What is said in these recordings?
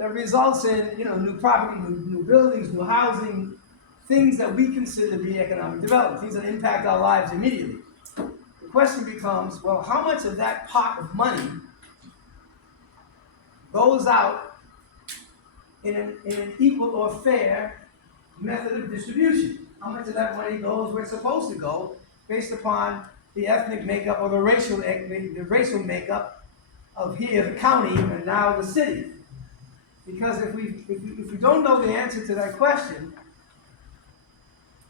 that results in, new property, new buildings, new housing, things that we consider to be economic development, things that impact our lives immediately. The question becomes, well, how much of that pot of money goes out in an equal or fair method of distribution? How much of that money goes where it's supposed to go based upon the ethnic makeup or the racial makeup of here, the county, and now the city? Because if we don't know the answer to that question,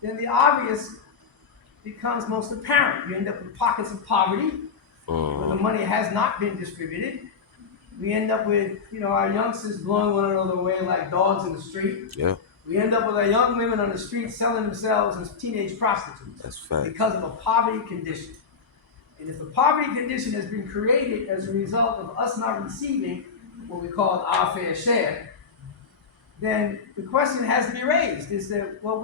then the obvious becomes most apparent. You end up with pockets of poverty where the money has not been distributed. We end up with, our youngsters blowing one another away like dogs in the street. Yeah. We end up with our young women on the street selling themselves as teenage prostitutes. That's fact. Because of a poverty condition. And if the poverty condition has been created as a result of us not receiving what we call our fair share, then the question has to be raised: is that, well,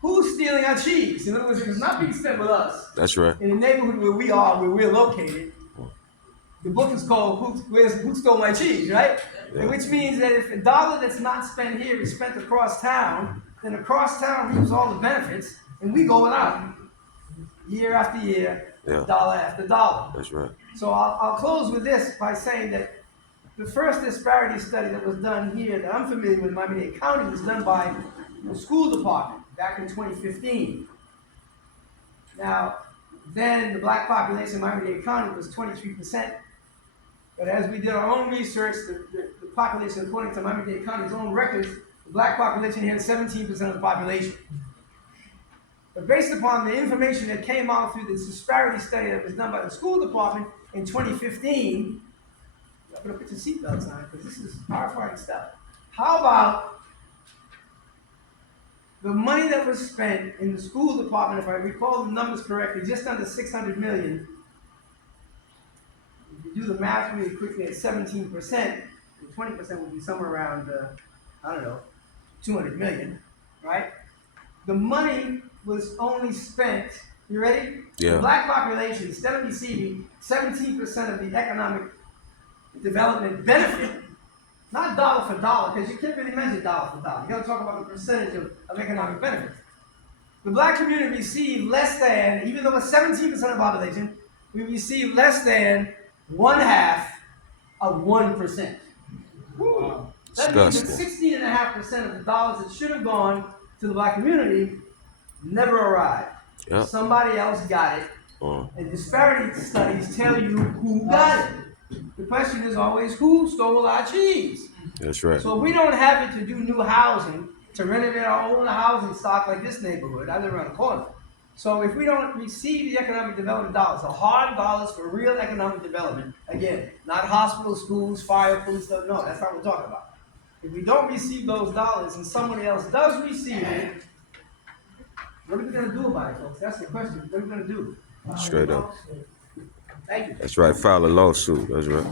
who's stealing our cheese? In other words, if it's not being spent with us. That's right. In the neighborhood where we're located, the book is called "Who Stole My Cheese," right? Yeah. Which means that if a dollar that's not spent here is spent across town, then across town reaps all the benefits, and we go without year after year, dollar after dollar. That's right. So I'll close with this by saying that the first disparity study that was done here that I'm familiar with in Miami-Dade County was done by the school department back in 2015. Now, then the black population in Miami-Dade County was 23%. But as we did our own research, the population, according to Miami-Dade County's own records, the black population here is 17% of the population. But based upon the information that came out through this disparity study that was done by the school department in 2015, I'm going to put your seatbelts on because this is horrifying stuff. How about the money that was spent in the school department, if I recall the numbers correctly, just under $600 million. If you do the math really quickly at 17%, 20% would be somewhere around, $200 million, right? The money was only spent, you ready? Yeah. The black population, instead of receiving 17% of the economic development benefit, not dollar for dollar, because you can't really measure dollar for dollar. You got to talk about the percentage of economic benefit. The black community received less than, even though it's 17% of the population, we received less than 1/2 of 1%. Wow. That means that 16.5% of the dollars that should have gone to the black community never arrived. Yep. Somebody else got it. And disparity studies tell you who got it. The question is always, who stole our cheese? That's right. So if we don't have it to do new housing, to renovate our own housing stock like this neighborhood, I live around the corner. So if we don't receive the economic development dollars, the hard dollars for real economic development, again, not hospitals, schools, fire, police, no, that's not what we're talking about. If we don't receive those dollars and somebody else does receive it, what are we going to do about it, folks? That's the question. What are we going to do? Straight up. Thank you. That's right. File a lawsuit. That's right.